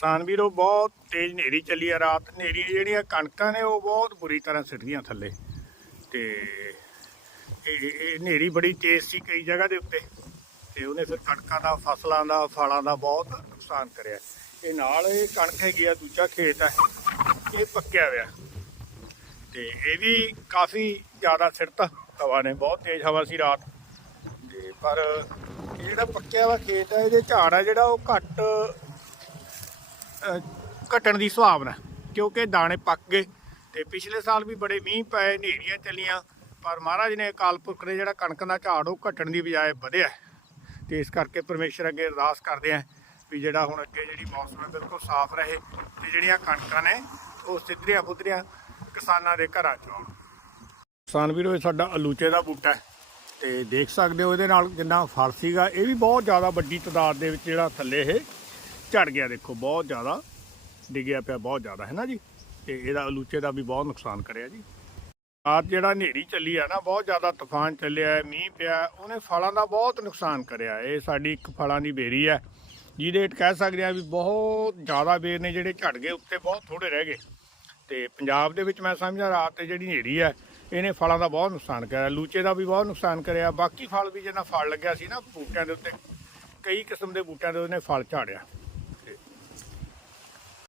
ਕਿਸਾਨ ਵੀਰੋ ਬਹੁਤ ਤੇਜ਼ ਹਨੇਰੀ ਚੱਲੀ ਆ, ਰਾਤ ਹਨੇਰੀ ਜਿਹੜੀਆਂ ਕਣਕਾਂ ਨੇ ਉਹ ਬਹੁਤ ਬੁਰੀ ਤਰ੍ਹਾਂ ਸਿੱਟ ਗਈਆਂ ਥੱਲੇ। ਤੇ ਇਹ ਹਨੇਰੀ ਬੜੀ ਤੇਜ਼ ਸੀ ਕਈ ਜਗ੍ਹਾ ਦੇ ਉੱਤੇ। ਤੇ ਉਹਨੇ ਫਿਰ ਕਣਕਾਂ ਦਾ, ਫਸਲਾਂ ਦਾ, ਫਲਾਂ ਦਾ ਬਹੁਤ ਨੁਕਸਾਨ ਕਰਿਆ। ਇਹ ਨਾਲ ਇਹ ਕਣਕ ਹੈਗੀ ਆ, ਦੂਜਾ ਖੇਤ ਹੈ ਇਹ ਪੱਕਿਆ ਹੋਇਆ। ਤੇ ਇਹ ਵੀ ਕਾਫੀ ਜ਼ਿਆਦਾ ਸਿਰਤਾ ਹਵਾ ਨੇ, ਬਹੁਤ ਤੇਜ਼ ਹਵਾ ਸੀ ਰਾਤ। ਤੇ ਪਰ ਇਹ ਜਿਹੜਾ ਪੱਕਿਆ ਵਾ ਖੇਤ ਹੈ ਇਹਦੇ ਝਾੜ ਆ ਜਿਹੜਾ, ਉਹ ਘੱਟ ਘਟਣ ਦੀ ਸੰਭਾਵਨਾ ਕਿਉਂਕਿ ਦਾਣੇ ਪੱਕ ਗਏ ਤੇ ਪਿਛਲੇ ਸਾਲ ਵੀ ਬੜੇ ਮੀਂਹ ਪਏ, ਹਨੇਰੀਆਂ ਚੱਲੀਆਂ, ਪਰ ਮਹਾਰਾਜ ਨੇ ਅਕਾਲ ਪੁਰਖ ਨੇ ਜਿਹੜਾ ਕਣਕ ਦਾ ਝਾੜ, ਉਹ ਘਟਣ ਦੀ ਬਜਾਏ ਵਧਿਆ ਤੇ ਇਸ ਕਰਕੇ ਪਰਮੇਸ਼ਰ ਅੱਗੇ ਅਰਦਾਸ ਕਰਦੇ ਆਂ ਵੀ ਜਿਹੜਾ ਹੁਣ ਅੱਗੇ ਜਿਹੜੀ ਮੌਸਮ ਹੈ ਬਿਲਕੁਲ ਸਾਫ਼ ਰਹੇ ਤੇ ਜਿਹੜੀਆਂ ਕਣਕਾਂ ਨੇ, ਉਹ ਸਿੱਧਰੀਆਂ ਫੁੱਧਰੀਆਂ ਕਿਸਾਨਾਂ ਦੇ ਘਰਾਂ ਚ ਆਉਣ। ਕਿਸਾਨ ਵੀਰੋ, ਇਹ ਸਾਡਾ ਅਲੂਚੇ ਦਾ ਬੂਟਾ ਹੈ ਤੇ ਦੇਖ ਸਕਦੇ ਹੋ ਇਹਦੇ ਨਾਲ ਜਿੰਨਾ ਫਲ ਸੀਗਾ, ਇਹ ਵੀ ਬਹੁਤ ਜ਼ਿਆਦਾ ਵੱਡੀ ਤਾਦਾਦ ਦੇ ਵਿੱਚ ਜਿਹੜਾ ਥੱਲੇ ਇਹ ਝੜ ਗਿਆ ਦੇਖੋ ਬਹੁਤ ਜ਼ਿਆਦਾ ਡਿੱਗਿਆ ਪਿਆ ਬਹੁਤ ਜ਼ਿਆਦਾ ਹੈ ਨਾ ਜੀ? ਤੇ ਇਹਦਾ ਅਲੂਚੇ ਦਾ ਵੀ ਬਹੁਤ ਨੁਕਸਾਨ ਕਰਿਆ ਜੀ। ਰਾਤ ਜਿਹੜਾ ਹਨੇਰੀ ਚੱਲੀ ਆ ਨਾ ਬਹੁਤ ਜ਼ਿਆਦਾ ਤੂਫਾਨ ਚੱਲਿਆ ਹੈ, ਮੀਂਹ ਪਿਆ ਉਹਨੇ ਫਲਾਂ ਦਾ ਬਹੁਤ ਨੁਕਸਾਨ ਕਰਿਆ ਇਹ ਸਾਡੀ ਇੱਕ ਫਲਾਂ ਦੀ ਬੇਰੀ ਹੈ ਜਿਹਦੇ ਹੇਠ ਕਹਿ ਸਕਦੇ ਆ ਵੀ ਬਹੁਤ ਜ਼ਿਆਦਾ ਬੇਰ ਨੇ ਜਿਹੜੇ ਝੜ ਗਏ ਉੱਤੇ ਬਹੁਤ ਥੋੜੇ ਰਹਿ ਗਏ। ਤੇ ਪੰਜਾਬ ਦੇ ਵਿੱਚ ਮੈਂ ਸਮਝਦਾ ਰਾਤ ਤੇ ਜਿਹੜੀ ਹਨੇਰੀ ਹੈ ਇਹਨੇ ਫਲਾਂ ਦਾ ਬਹੁਤ ਨੁਕਸਾਨ ਕਰਿਆ ਲੂਚੇ ਦਾ ਵੀ ਬਹੁਤ ਨੁਕਸਾਨ ਕਰਿਆ ਬਾਕੀ ਫਲ ਵੀ ਜਿੰਨਾ ਫਲ ਲੱਗਿਆ ਸੀ ਨਾ ਬੂਟਿਆਂ ਦੇ ਉੱਤੇ ਕਈ ਕਿਸਮ ਦੇ ਬੂਟਿਆਂ ਦੇ ਉਹਨੇ ਫਲ ਝਾੜਿਆ।